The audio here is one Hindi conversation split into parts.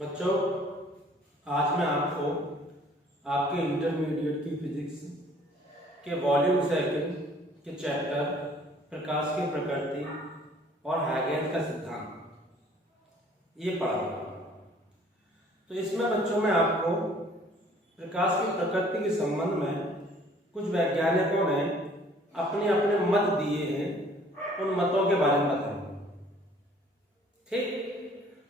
बच्चों, आज मैं आपको आपके इंटरमीडिएट की फिजिक्स के वॉल्यूम सेकंड के चैप्टर प्रकाश की प्रकृति और हाइगेंस का सिद्धांत ये पढ़ाऊंगा। तो इसमें बच्चों मैं आपको प्रकाश की प्रकृति के संबंध में कुछ वैज्ञानिकों ने अपने अपने मत दिए हैं, उन मतों के बारे में बताऊंगा। ठीक,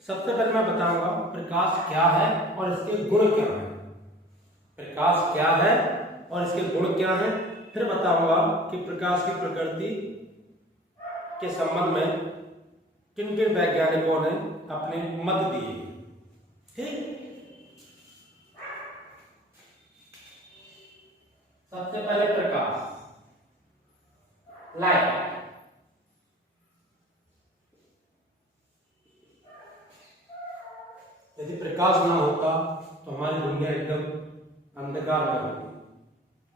सबसे पहले मैं बताऊंगा प्रकाश क्या है और इसके गुण क्या हैं। प्रकाश क्या है और इसके गुण क्या हैं, फिर बताऊंगा कि प्रकाश की प्रकृति के संबंध में किन किन वैज्ञानिकों ने अपने मत दिए। ठीक, सबसे पहले प्रकाश, लाइट। यदि प्रकाश ना होता तो हमारी दुनिया एकदम अंधकार में होती।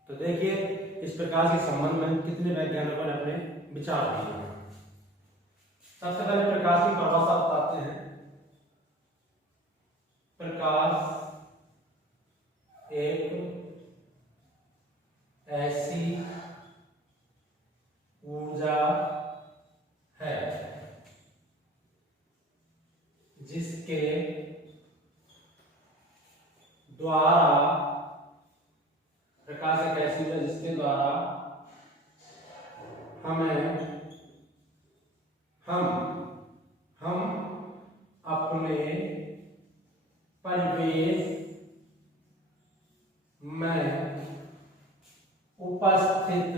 तो देखिए इस प्रकाश के संबंध में कितने वैज्ञानिकों ने अपने विचार दिए हैं। सबसे पहले प्रकाश की परिभाषा बताते हैं। प्रकाश एक ऐसी ऊर्जा है जिसके द्वारा, प्रकाश एक ऐसी ऊर्जा जिसके द्वारा हम अपने परिवेश में उपस्थित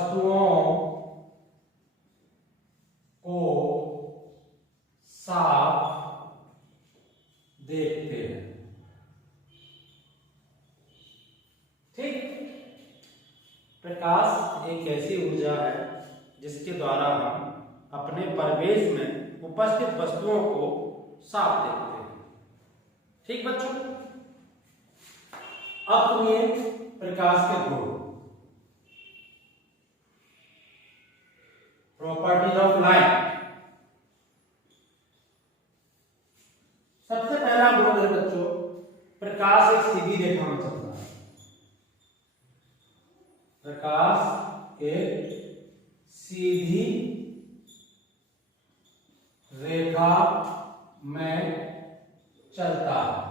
वस्तुओं को साफ देखते हैं। ठीक, प्रकाश एक ऐसी ऊर्जा है जिसके द्वारा हम अपने परिवेश में उपस्थित वस्तुओं को साफ देखते हैं। ठीक बच्चों, अब सुनिए प्रकाश के गुण। Properties of light. सबसे पहला गुण है बच्चों, प्रकाश एक सीधी रेखा में चलता है। प्रकाश एक सीधी रेखा में चलता है।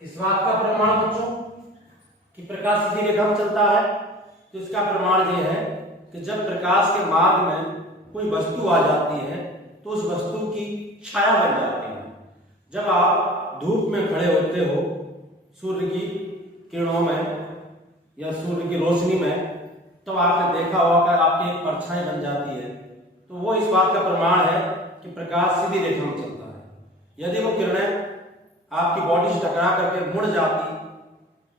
इस बात का प्रमाण बच्चों कि प्रकाश सीधी रेखा में चलता है, तो इसका प्रमाण यह है कि जब प्रकाश के मार्ग में कोई वस्तु आ जाती है तो उस वस्तु की छाया बन जाती है। जब आप धूप में खड़े होते हो सूर्य की किरणों में या सूर्य की रोशनी में, तो आपने देखा होगा कि आपकी एक परछाई बन जाती है। तो वो इस बात का प्रमाण है कि प्रकाश सीधी रेखा में चलता है। यदि वो किरणें आपकी बॉडी से टकरा करके मुड़ जाती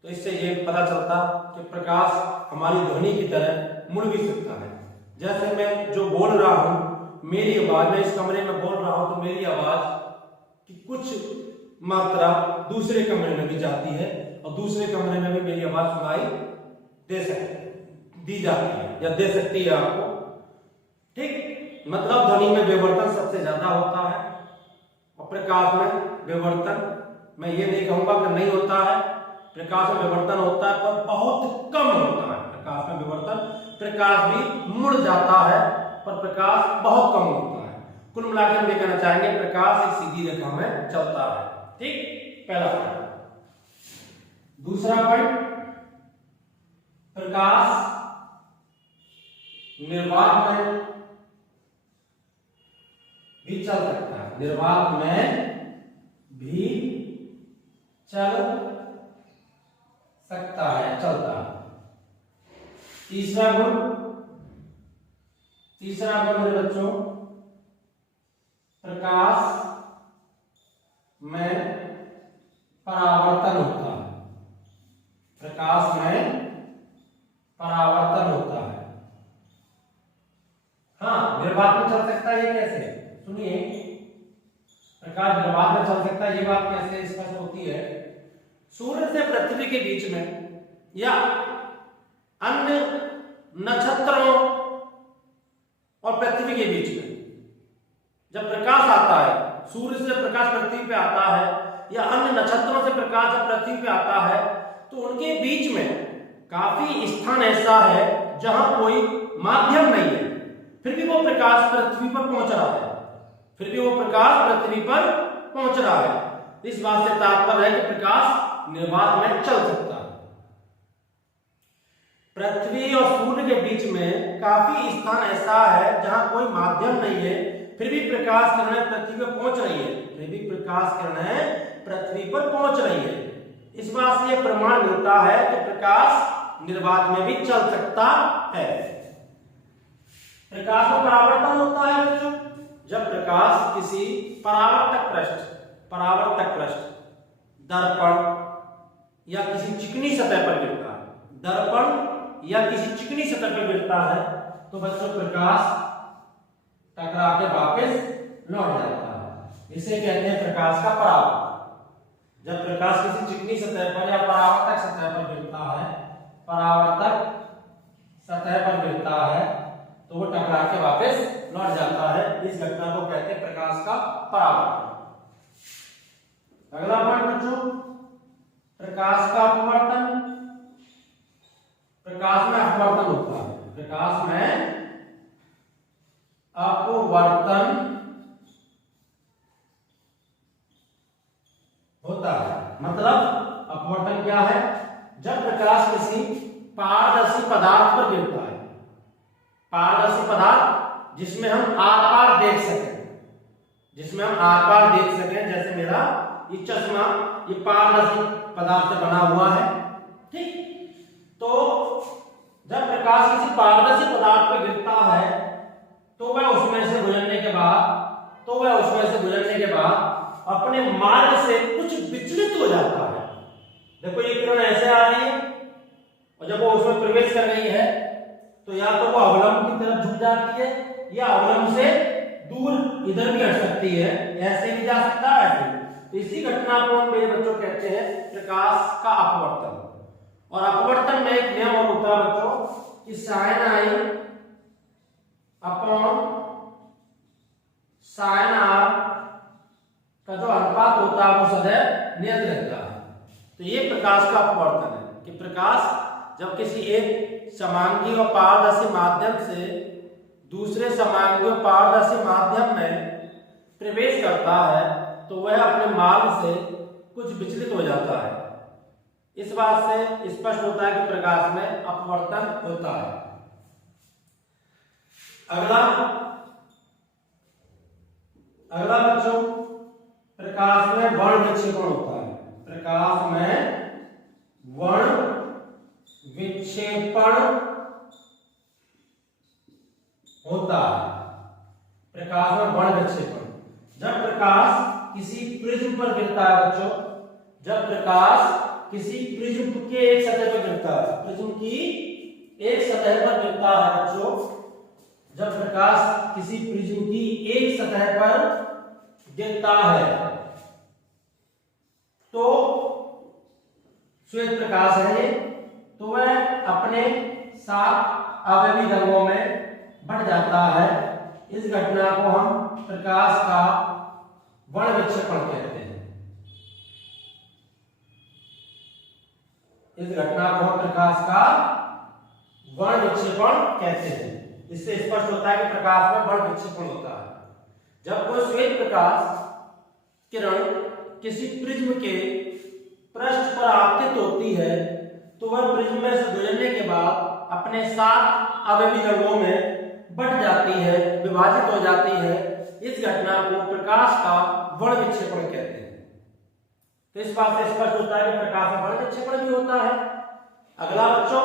तो इससे ये पता चलता कि प्रकाश हमारी ध्वनि की तरह मुड़ भी सकता है। जैसे मैं जो बोल रहा हूं, मेरी आवाज, मैं इस कमरे में बोल रहा हूं तो मेरी आवाज की कुछ मात्रा दूसरे कमरे में भी जाती है और दूसरे कमरे में भी मेरी आवाज सुनाई दी जाती है या दे सकती है आपको। ठीक, मतलब ध्वनि में विवर्तन सबसे ज्यादा होता है और प्रकाश में विवर्तन, मैं ये नहीं कहूंगा कि नहीं होता है, प्रकाश में विवर्तन होता है पर बहुत कम होता है। प्रकाश में विवर्तन, प्रकाश भी मुड़ जाता है पर प्रकाश बहुत कम होता है। कुल मिलाकर हम ये कहना चाहेंगे प्रकाश एक सीधी रेखा में चलता है। ठीक, पहला पॉइंट। दूसरा पॉइंट, प्रकाश निर्वात में भी चल सकता है। निर्वात में भी चल सकता है, चलता है। तीसरा गुण मेरे बच्चों, प्रकाश में परावर्तन होता है। प्रकाश में परावर्तन होता है। हाँ, निर्वात में चल सकता है। ये कैसे? सुनिए, प्रकाश निर्वात में चल सकता है, ये बात कैसे स्पष्ट होती है? सूर्य से पृथ्वी के बीच में या अन्य नक्षत्रों और पृथ्वी के बीच में जब सूर्य से प्रकाश पृथ्वी पे आता है या अन्य नक्षत्रों से प्रकाश जब पृथ्वी पे आता है तो उनके बीच में काफी स्थान ऐसा है जहां कोई माध्यम नहीं है, फिर भी वो प्रकाश पृथ्वी पर पहुंच रहा है, फिर भी वो प्रकाश पृथ्वी पर पहुंच रहा है। इस बात से तात्पर्य है कि प्रकाश निर्बाध में चल सकता है। पृथ्वी और सूर्य के बीच में काफी स्थान ऐसा है जहां कोई माध्यम नहीं है, फिर भी प्रकाश किरणें पृथ्वी पर पहुंच रही है, फिर भी प्रकाश किरणें पृथ्वी पर पहुंच रही है। इस बात से यह प्रमाण मिलता है कि प्रकाश निर्बाध में भी चल सकता है। प्रकाश में परावर्तन होता है बच्चों जब प्रकाश किसी परावर्तक पृष्ठ, दर्पण या किसी चिकनी सतह पर गिरता है, दर्पण या किसी चिकनी सतह पर गिरता है तो बच्चों प्रकाश टकरा के वापस लौट जाता है। इसे कहते हैं प्रकाश का परावर्तन। जब प्रकाश किसी चिकनी सतह पर या परावर्तक सतह पर गिरता है, तो वो टकरा के वापस लौट जाता है। इस घटना को कहते हैं प्रकाश का परावर्तन। अगला पॉइंट बच्चों, प्रकाश का अपवर्तन। प्रकाश में अपवर्तन होता है, प्रकाश में अपवर्तन होता है। मतलब अपवर्तन क्या है? जब प्रकाश किसी पारदर्शी पदार्थ पर गिरता है, पारदर्शी पदार्थ जिसमें हम आर पार देख सकें, जैसे मेरा ये चश्मा, ये पारदर्शी पदार्थ से बना हुआ है, ठीक। तो जब प्रकाश किसी पारदर्शी पदार्थ पर गिरता है तो वह उसमें से गुजरने के बाद अपने मार्ग से कुछ विचलित हो जाता है। देखो ये किरण ऐसे आ रही है और जब वो उसमें प्रवेश कर रही है तो या तो वो अवलंब की तरफ झुक जाती है या अवलंब से दूर इधर भी हट सकती है, ऐसे भी जा सकता है, ऐसे। तो इसी घटना को हम मेरे बच्चों कहते हैं प्रकाश का अपवर्तन। और अपवर्तन में एक नियम और होता है बच्चों कि sine I upon sine R का जो अनुपात होता है वो सदैव नियत रहता है। तो ये प्रकाश का अपवर्तन है कि प्रकाश जब किसी एक समांगी और पारदर्शी माध्यम से दूसरे समांगी और पारदर्शी माध्यम में प्रवेश करता है तो वह अपने मार्ग से कुछ विचलित हो जाता है। इस बात से स्पष्ट होता है कि प्रकाश में अपवर्तन होता है। अगला बच्चों, प्रकाश में वर्ण विक्षेपण होता है। प्रकाश में वर्ण विक्षेपण होता है। प्रकाश में वर्ण विक्षेपण, जब प्रकाश किसी प्रिज्म पर गिरता है बच्चों, जब प्रकाश किसी प्रिज्म के एक सतह पर गिरता है, प्रिज्म की एक सतह पर गिरता है बच्चों, जब प्रकाश किसी प्रिज्म की एक सतह पर गिरता है तो श्वेत प्रकाश है ये, तो वह अपने 7 अवयवी रंगों में बढ़ जाता है। इस घटना को हम प्रकाश का वर्ण विक्षेपण कहते हैं। इस घटना को हम प्रकाश का वर्ण विक्षेपण कहते हैं। इससे स्पष्ट होता है कि प्रकाश में वर्ण विक्षेपण होता है। जब कोई श्वेत प्रकाश किरण किसी प्रिज्म के पृष्ठ पर आपतित होती है तो वह प्रिज्म में से गुजरने के बाद अपने 7 अवयवी रंगों में बट जाती है, विभाजित हो जाती है। इस घटना को प्रकाश का वर्ण विक्षेपण कहते हैं। तो इस बात से स्पष्ट होता है कि प्रकाश में वर्ण विक्षेपण भी होता है। अगला बच्चों,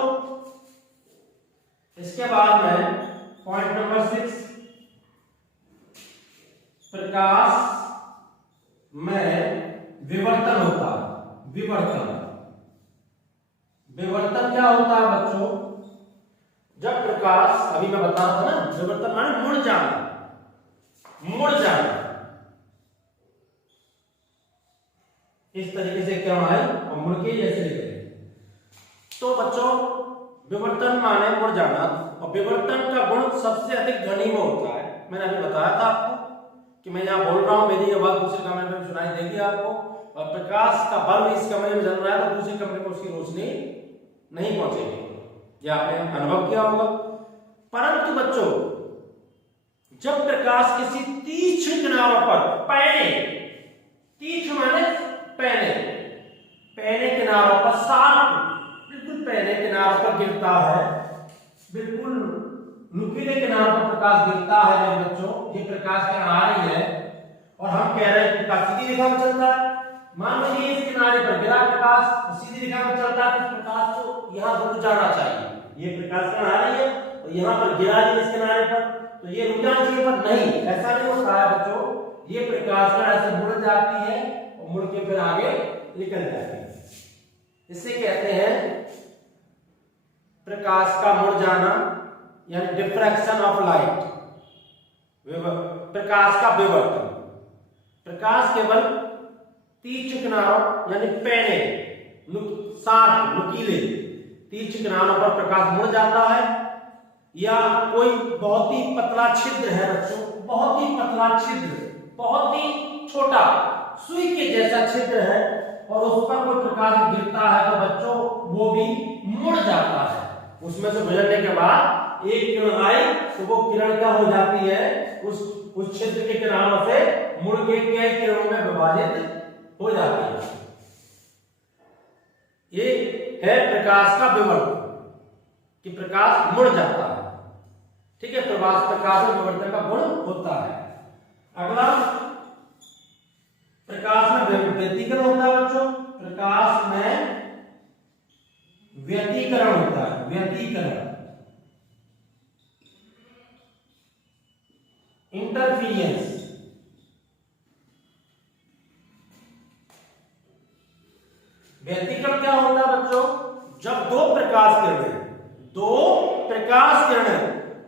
इसके बाद में पॉइंट नंबर 6, प्रकाश में विवर्तन होता है। विवर्तन क्या होता है बच्चों? जब प्रकाश, अभी मैं बता रहा था ना, विवर्तन माने मुड़ जाना। इस तरीके से क्या है और मुड़ के जैसे लिखे। तो बच्चों विवर्तन माने मुड़ जाना, और विवर्तन का गुण सबसे अधिक ध्वनि में होता है। मैंने अभी बताया था आपको कि मैं यहाँ बोल रहा हूँ, मेरी ये बात दूसरे कमरे में सुनाई देगी आपको, और प्रकाश का बल्ब इस कमरे में जल रहा है तो दूसरे कमरे में उसकी रोशनी नहीं पहुंचेगी। ये आपने अनुभव किया होगा। परंतु बच्चों, जब प्रकाश किसी तीक्ष्ण किनारों पर पैने, तीक्ष्ण माने पैने किनारों पर, शार्प बिल्कुल पैने किनारों पर गिरता है, बिल्कुल नुकीले किनारों पर प्रकाश गिरता है मेरे बच्चों, ये प्रकाश किरण आ रही है और हम कह रहे हैं प्रकाश सीधी रेखा में चलता है। मान लीजिए इस किनारे पर गिरा प्रकाश, सीधी रेखा में चलता है, तो प्रकाश को यहाँ रुक जाना चाहिए। ये प्रकाश किरण आ रही है और यहाँ पर गिरा जी इस किनारे पर, तो ये रुक जाना चाहिए, पर नहीं, ऐसा नहीं होता है बच्चों। ये प्रकाश किरण ऐसे मुड़ जाती है और मुड़ के फिर आगे निकल जाती है। इसे कहते हैं प्रकाश का मुड़ जाना, यानी डिफ्रैक्शन ऑफ लाइट, प्रकाश का विवर्तन। प्रकाश केवल तीक्ष्ण किनारों यानी पैने, शार्प नुकीले तीक्ष्ण किनारों पर प्रकाश मुड़ जाता है, या कोई बहुत ही पतला छिद्र है बच्चों, बहुत ही पतला छिद्र, बहुत ही छोटा सुई के जैसा छिद्र है और उस पर कोई प्रकाश गिरता है तो बच्चों वो भी मुड़ जाता है। उसमें से गुजरने के बाद एक किरण आई तो वो किरण क्या हो जाती है, उस छिद्र के किनारों से मुड़ के कई किरणों में विभाजित हो जाती है। ये है प्रकाश का विवर्तन, कि प्रकाश मुड़ जाता है। ठीक है, प्रकाश में विवर्तन का गुण होता है। अगला प्रकाश में व्यतिकरण होता है बच्चों, प्रकाश में व्यतिकरण होता है, व्यतिकरण, इंटरफीरेंस। व्यतिकरण क्या होता है बच्चों, जब दो प्रकाश किरणें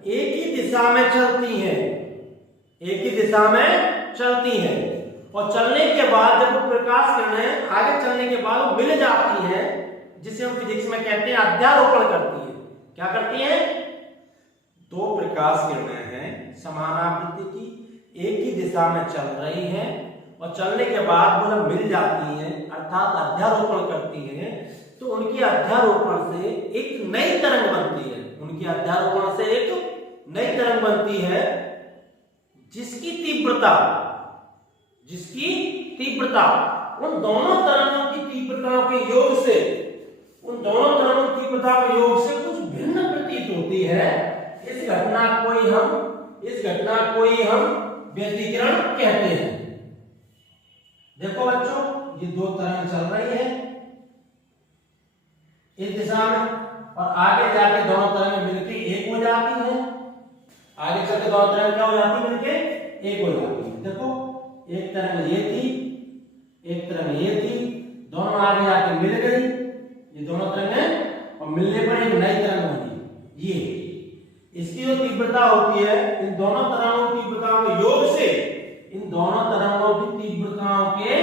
एक ही दिशा में चलती हैं, एक ही दिशा में चलती हैं, और चलने के बाद जब वो प्रकाश किरणें आगे चलने के बाद वो मिल जाती हैं, जिसे हम फिजिक्स में कहते हैं अध्यारोपण करती है। क्या करती हैं? दो प्रकाश किरणें हैं समान आवृत्ति की, एक ही दिशा में चल रही हैं, और चलने के बाद वो जब मिल जाती हैं अर्थात अध्यारोपण करती हैं, तो उनकी अध्यारोपण से एक नई तरंग बनती है, उनकी अध्यारोपण से एक नई तरंग बनती है, जिसकी तीव्रता उन दोनों तरंगों की तीव्रताओं के योग से, उन दोनों तरंगों की तीव्रता के योग से कुछ भिन्न प्रतीत होती है। इस घटना को ही हम व्यतिकरण कहते हैं। देखो बच्चों, ये दो तरंग चल रही है इस दिशा में, और आगे जाके दोनों तरंगें मिलकर एक हो जाती हैं। आगे चलकर दोनों तरंगें क्या हो जाती है, मिलकर एक हो जाती है। देखो, एक तरंग ये थी, एक तरंग ये थी, दोनों आगे जाके मिल गई, ये दोनों तरंगें, और मिलने पर एक नई तरंग बनी। ये इसकी जो तीव्रता होती है, इन दोनों तरंगों की तीव्रताओं के योग से, इन दोनों तरंगों की तीव्रताओं के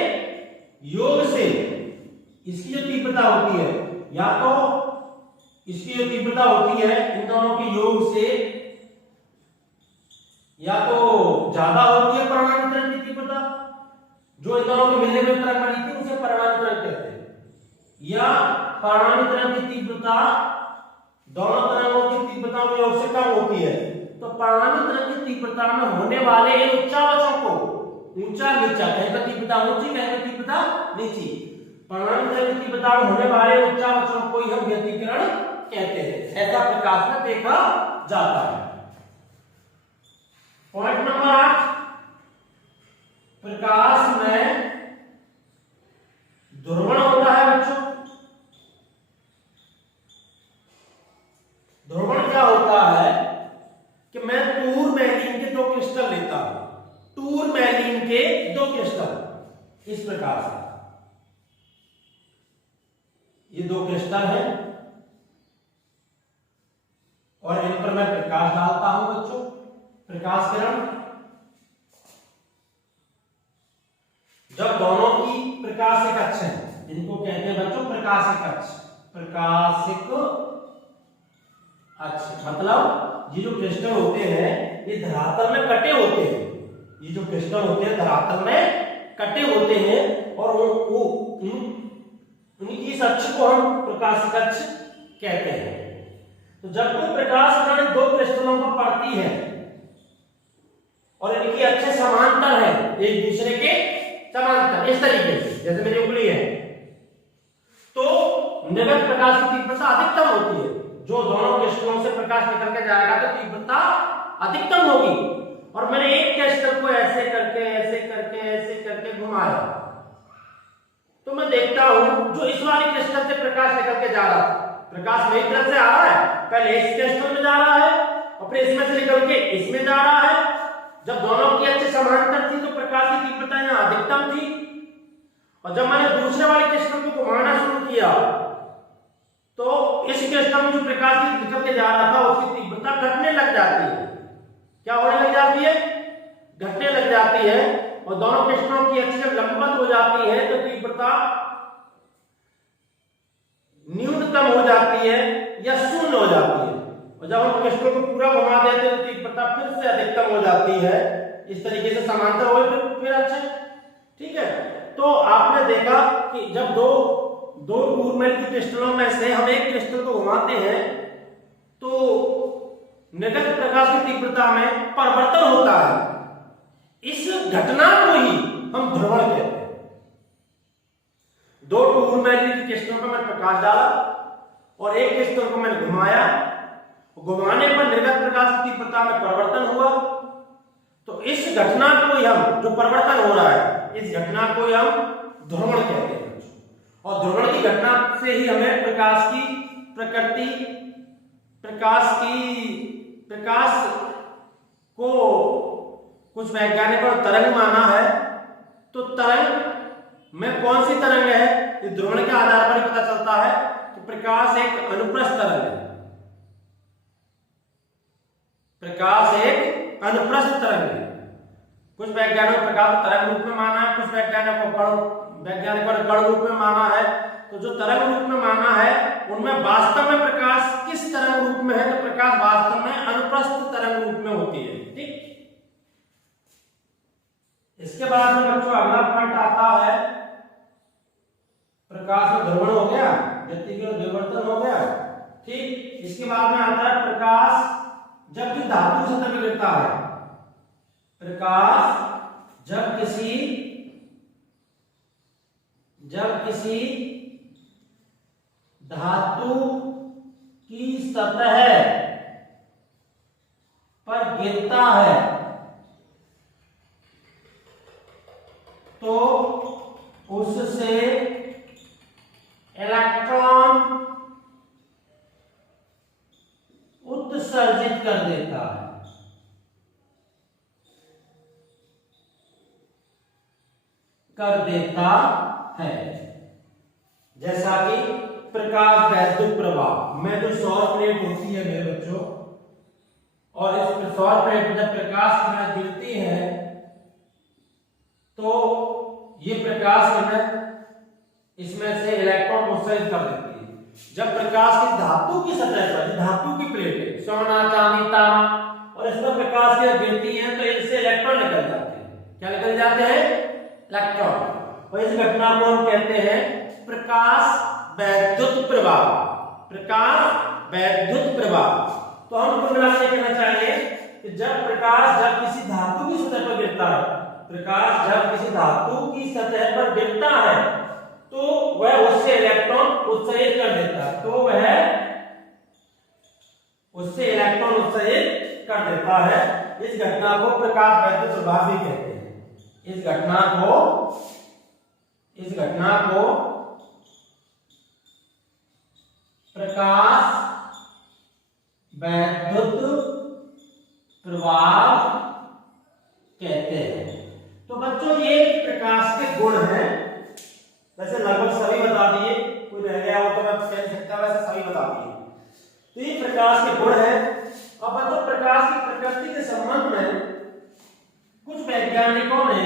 योग से इसकी जो तीव्रता होती है, या तो इसकी जो तीव्रता होती है इन दोनों के योग से या तो ज्यादा होती है परमाणु तरंग की तीव्रता, जो इन दोनों के मिलने में तरंग बनी थी उसे परमाणु तरंग कहते हैं, या परमाणु तरंग की तीव्रता दोनों तरंगों की तीव्रता के योग से कम होती है, तो परमाणु तरंग की तीव्रता में होने वाले इन उच्चावचों को, ऊंचा नीचा, कहीं पर तीव्रता ऊंची कहीं पर तीव्रता नीची, परमाणु तरंग की तीव्रता में होने वाले उच्चावचों को ही हम व्यतिकरण कहते हैं। ऐसा प्रकाश में देखा जाता है। पॉइंट नंबर 8, प्रकाश में ध्रुवण होता है बच्चों। ध्रुवण क्या होता है कि मैं टूरमैलीन के 2 क्रिस्टल लेता हूं, टूरमैलीन के 2 क्रिस्टल इस प्रकार से, ये 2 क्रिस्टल हैं और इन पर मैं प्रकाश डालता हूं बच्चों, प्रकाश किरण। जब दोनों की प्रकाशिक अक्ष है, इनको कहते हैं बच्चों प्रकाशिक अक्ष, प्रकाशिक अक्ष मतलब ये जो क्रिस्टल होते हैं ये धरातल में कटे होते हैं, ये जो क्रिस्टल होते हैं धरातल में कटे होते हैं और वो उनकी इस अक्ष को हम प्रकाशिक अक्ष कहते हैं। तो जब कोई प्रकाश किरण दो क्रिस्टलों पर पड़ती है और इनकी अक्षें समांतर है, एक दूसरे के समांतर, इस तरीके से जैसे मेरी उंगली है, तो निर्गत प्रकाश की तीव्रता अधिकतम होती है। जो दोनों क्रिस्टलों से प्रकाश निकल के जाएगा तो तीव्रता अधिकतम होगी। और मैंने एक क्रिस्टल को ऐसे करके घुमाया, तो मैं देखता हूं जो इस वाली क्रिस्टल से प्रकाश निकल के जा रहा था, प्रकाश नई तरफ से आ रहा है, पहले इस क्रिस्टल में जा रहा है और फिर इसमें से निकल के इसमें जा रहा है। जब दोनों की अक्ष समांतर थी तो प्रकाश की तीव्रता यहां अधिकतम थी, और जब मैंने दूसरे वाले क्रिस्टल को घुमाना शुरू किया तो इस क्रिस्टल में जो प्रकाश निकल के जा रहा था उसकी तीव्रता घटने लग जाती है। क्या होने लग जाती है? घटने लग जाती है। और दोनों क्रिस्टलों की अक्ष जब लंबवत हो जाती है तो तीव्रता न्यूनतम हो जाती है या शून्य हो जाती है, और जब हम क्रिस्टल को पूरा घुमा देते हैं तो तीव्रता फिर से अधिकतम हो जाती है। इस तरीके से समांतर हो फिर अच्छे, ठीक है। तो आपने देखा कि जब दो टूरमेल की क्रिस्टलों में से हम एक क्रिस्टल को घुमाते हैं तो निर्गत प्रकाश की तीव्रता में परिवर्तन होता है। इस घटना को ही हम ध्रुवण कहते हैं। दो टूरमेल की क्रिस्टलों पर मैंने प्रकाश डाला और एक क्रिस्टल को मैंने घुमाया, घुमाने पर निर्गत प्रकाश की तीव्रता में परिवर्तन हुआ। तो इस घटना को ही हम, जो परिवर्तन हो रहा है, इस घटना को ही हम ध्रुवण कहते हैं। और ध्रुवण की घटना से ही हमें प्रकाश की प्रकृति, प्रकाश को कुछ वैज्ञानिकों ने तरंग माना है। तो तरंग में कौन सी तरंग है, ये ध्रुवण के आधार पर ही पता चलता है कि प्रकाश एक अनुप्रस्थ तरंग है। प्रकाश एक अनुप्रस्थ तरंग है। कुछ वैज्ञानिकों प्रकाश तरंग रूप में माना है, कुछ वैज्ञानिकों ने कण रूप में माना है। तो जो तरंग रूप में माना है उनमें वास्तव में प्रकाश किस तरंग रूप में है, तो प्रकाश वास्तव में अनुप्रस्थ तरंग रूप में होती है। ठीक, इसके बाद में बच्चों अगला पॉइंट आता है, प्रकाश में ध्रुवण हो गया, व्यतिकरण विवर्तन हो गया। ठीक, इसके बाद में आता है प्रकाश जब कि धातु सतह पर गिरता है। प्रकाश जब किसी धातु की सतह पर गिरता है तो उससे इलेक्ट्रॉन उत्सर्जित कर देता है। जैसा कि प्रकाश वैद्युत प्रभाव में जो सौर प्लेट होती है मेरे बच्चों, और इस सौर प्लेट में जब प्रकाश किरण गिरती है तो ये प्रकाश किरण इसमें से इलेक्ट्रॉन उत्सर्जित कर देती है। जब प्रकाश की धातु की सतह पर, धातु की प्लेट है, सोना चांदी तांबा, और इसमें प्रकाश किरण गिरती है तो इनसे इलेक्ट्रॉन निकल जाते हैं। क्या निकल जाते हैं? इलेक्ट्रॉन। और इस घटना को हम कहते हैं प्रकाश वैद्युत प्रभाव। प्रकाश वैद्युत प्रभाव। तो हम कुल मिलाकर कहना चाहिए कि जब किसी धातु की सतह पर गिरता है, प्रकाश जब किसी धातु की सतह पर गिरता है तो वह उससे इलेक्ट्रॉन उत्सर्जित कर देता है। तो वह उससे इलेक्ट्रॉन उत्सर्जित कर देता है। इस घटना को प्रकाश वैद्युत प्रभाव भी कहते हैं। इस घटना को प्रकाश वैद्युत प्रभाव कहते हैं। तो बच्चों ये प्रकाश के गुण हैं। वैसे लगभग सभी बता दिए, कोई रह गया हो तो मैं कह सकता, वैसे सभी बता दिए। तो ये प्रकाश के गुण हैं। अब बच्चों प्रकाश की प्रकृति के संबंध में कुछ वैज्ञानिकों ने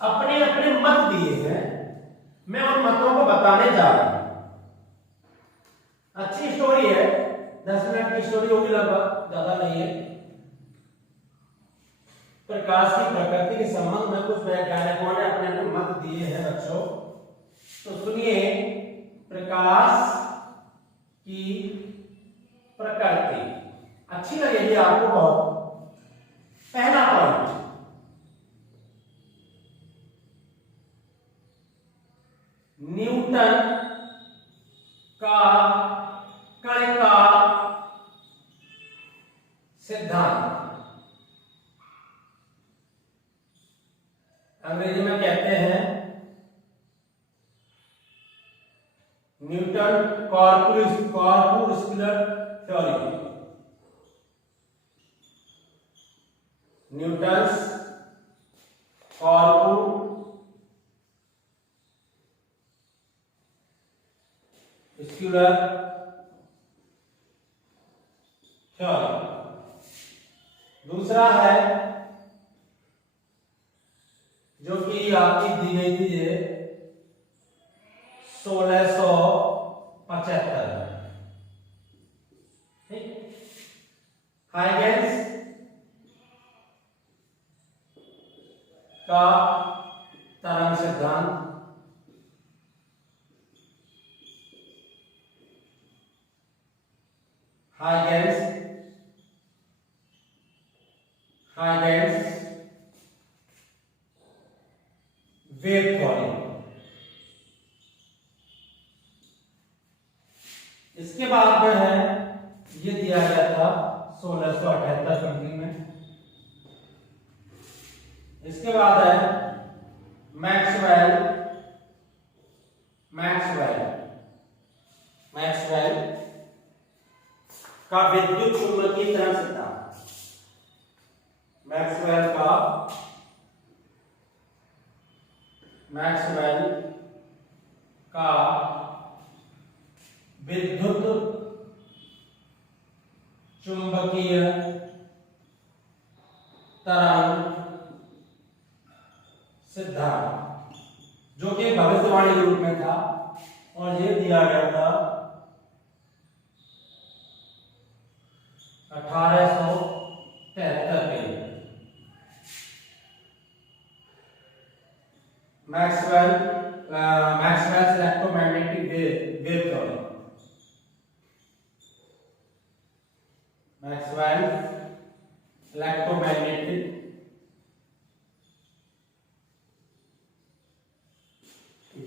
अपने अपने मत दिए हैं। मैं उन मतों को बताने जा रहा हूं। अच्छी स्टोरी है, 10 मिनट की स्टोरी होगी लगभग, ज्यादा नहीं है। प्रकाश की प्रकृति के संबंध में कुछ वैज्ञानिकों ने अपने अपने मत दिए हैं बच्चों। तो सुनिए, प्रकाश की प्रकृति अच्छी लगेगी आपको बहुत। पहला पॉइंट, न्यूटन का कण का सिद्धांत, अंग्रेजी में कहते हैं न्यूटन कॉर्पूस्कुलर थ्योरी, न्यूटन्स कॉर्पूस्कुलर थ्योरी। दूसरा है जो कि आपकी दी गई थी 1675, ठीक, हाइगेंस का तरंग सिद्धांत, हाइगेंस वेव थ्योरी। इसके बाद में है, ये दिया गया था 1678 समथिंग में। इसके बाद है मैक्सवेल का विद्युत चुंबकीय तरंग सिद्धांत, मैक्सवेल का विद्युत चुंबकीय तरंग सिद्धांत, जो कि भविष्यवाणी रूप में था, और ये दिया गया था 1873 में। Maxwell's electromagnetic wave theory, Maxwell electromagnetic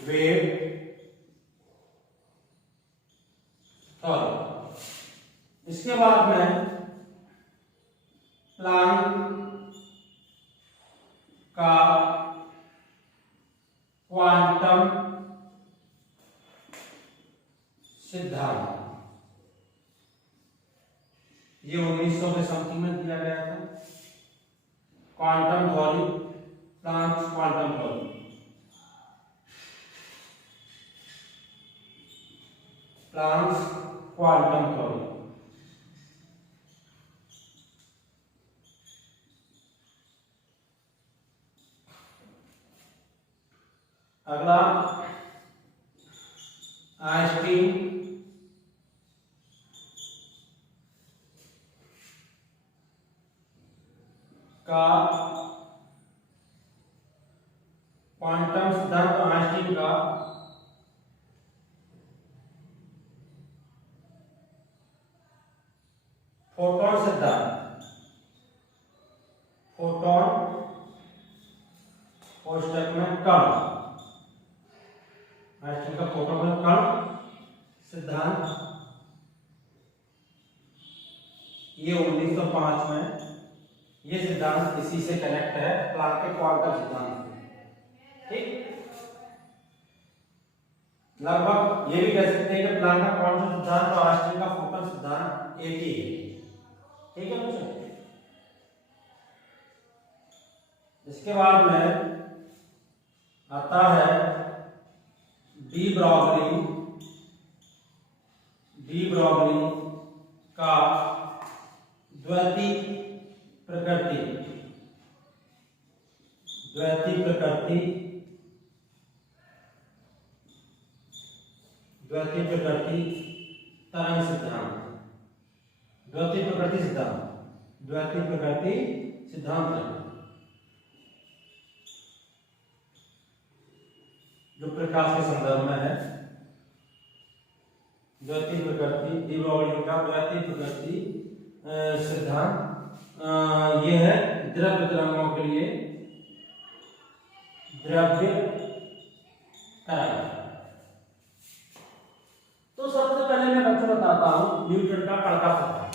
wave theory. इसके बाद में प्लांक का क्वांटम सिद्धांत, ये 1900 के समथिंग में दिया गया था। Quantum theory, Planck's quantum theory. Planck's quantum theory. अगला आइंस्टीन का क्वांटम सिद्धांत, आइंस्टीन का फोटॉन सिद्धांत, फोटॉन कोष्टक में कण, आइंस्टीन का फोटॉन में कण सिद्धांत, ये 1905 में। ये सिद्धांत इसी से कनेक्ट है, प्लांक के क्वांटम सिद्धांत से, ठीक। लगभग ये भी कह सकते हैं कि प्लांक का क्वांटम सिद्धांत और आइंस्टीन का फोटॉन सिद्धांत एक ही है, ठीक है बच्चों। इसके बाद में आता है डी ब्रॉगली का द्वैती प्रकृति तरंग सिद्धांत, द्वैती प्रकृति सिद्धांत। प्रकाश के संदर्भ में है। द्वितीय प्रकृति का द्वितीय प्रकृति सिद्धांत ये है द्रव्य तरंगों के लिए द्रव्य तरंग। तो सबसे पहले मैं बच्चों बताता हूं न्यूटन का कण का सिद्धांत।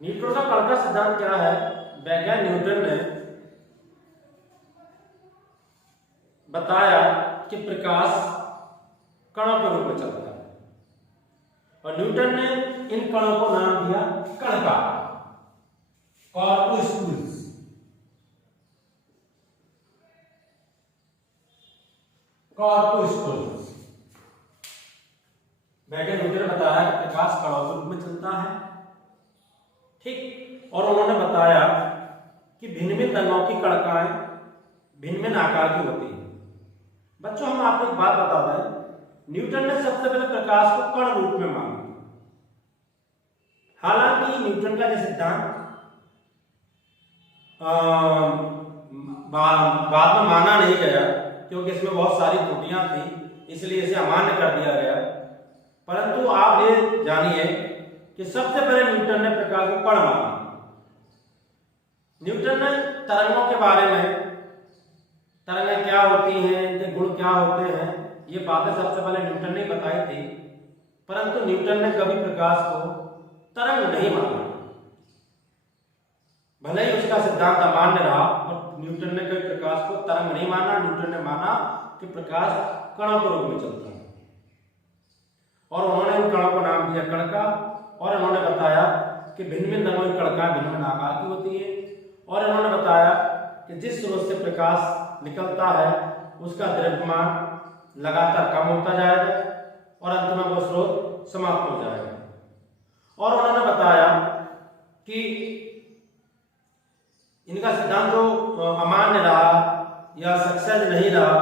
न्यूटन का कण का सिद्धांत क्या है? वैज्ञानिक न्यूटन ने बताया कि प्रकाश कणों के रूप में चलता है और न्यूटन ने इन कणों को नाम दिया कण का, कॉर्पुस्कुल्स। कॉर्पुस्कुल्स वैज्ञानिक न्यूटन ने बताया कि प्रकाश कणों के रूप में चलता है, ठीक। और उन्होंने बताया कि भिन्न भिन्न रंगों की कणिकाएं भिन्न भिन्न आकार की होती है। बच्चों हम आपको एक बात बता दें, न्यूटन ने सबसे पहले प्रकाश को कण रूप में माना। हालांकि न्यूटन का यह सिद्धांत बाद में माना नहीं गया क्योंकि इसमें बहुत सारी त्रुटियां थी, इसलिए इसे अमान्य कर दिया गया। परंतु आप ये जानिए कि सबसे पहले न्यूटन ने प्रकाश को कण माना। न्यूटन ने तरंगों के बारे में, तरंगें क्या होती हैं, इनके गुण क्या होते हैं, ये बातें सबसे पहले न्यूटन ने बताई थी। परंतु न्यूटन ने कभी प्रकाश को तरंग नहीं माना। भले ही उसका सिद्धांत अमान्य रहा और न्यूटन ने कभी प्रकाश को तरंग नहीं माना। न्यूटन ने माना कि प्रकाश कणों के रूप में चलता है और उन्होंने उन कणों को नाम दिया कण का। और उन्होंने बताया कि भिन्न भिन्न रंगों की कणिकाएं भिन्न भिन्न आकार की होती है। और उन्होंने बताया कि जिस स्रोत से प्रकाश निकलता है उसका द्रव्यमान लगातार कम होता जाएगा और अंत में वो स्रोत समाप्त हो जाएगा। और उन्होंने बताया कि इनका सिद्धांत जो अमान्य रहा या सक्सेस नहीं रहा,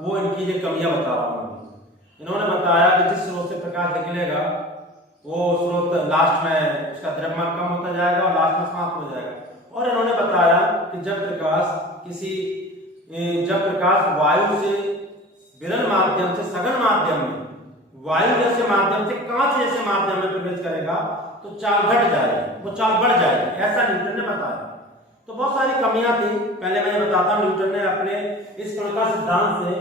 वो इनकी ये कमियां बता रहा हूं। इन्होंने बताया कि जिस स्रोत से प्रकाश निकलेगा वो स्रोत लास्ट में उसका द्रव्यमान कम होता जाएगा और लास्ट में समाप्त हो जाएगा। और इन्होंने बताया कि जब प्रकाश वायु से विरल माध्यम से सघन माध्यम में, वायु जैसे माध्यम से कांच जैसे माध्यम में प्रवेश करेगा तो चाल घट जाएगी, वो चाल बढ़ जाएगी, ऐसा न्यूटन ने बताया। तो बहुत सारी कमियां थी। पहले मैं ये बताता हूं न्यूटन ने अपने इस कण का सिद्धांत से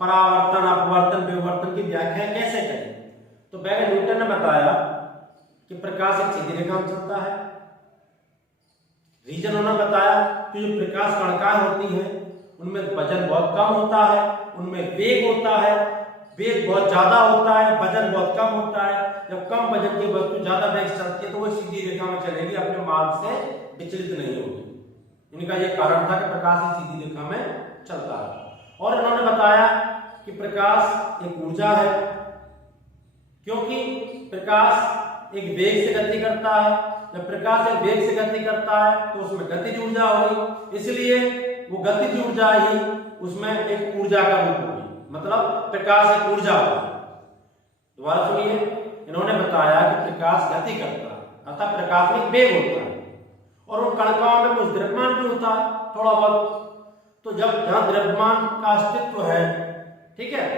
परावर्तन, अपवर्तन, विवर्तन की व्याख्या कैसे करी। तो पहले न्यूटन ने बताया कि प्रकाश एक सीधी रेखा में चलता है। रीजन उन्होंने बताया कि जो प्रकाश कणिकाएं होती हैं उनमें वजन बहुत कम होता है, उनमें वेग होता है, वेग बहुत ज्यादा होता है, वजन बहुत कम होता है। जब कम वजन की वस्तु ज्यादा वेग से चलती है तो वो सीधी रेखा में चलेगी, अपने मार्ग से विचलित नहीं होगी। इनका ये कारण था कि प्रकाश एक सीधी रेखा में चलता है। और इन्होंने बताया कि प्रकाश एक ऊर्जा है, क्योंकि प्रकाश एक वेग से गति करता है। जब प्रकाश एक वेग से गति करता है तो उसमें गतिज ऊर्जा होगी, इसलिए वो गतिज ऊर्जा ही उसमें एक ऊर्जा का रूप होगी, मतलब प्रकाश एक ऊर्जा होगी। दोबारा सुनिए, इन्होंने बताया कि प्रकाश गति करता है, अर्थात प्रकाश में वेग होता है और उन कणिकाओं में कुछ द्रव्यमान भी होता है थोड़ा बहुत। तो जब जहां द्रव्यमान का अस्तित्व है, ठीक है,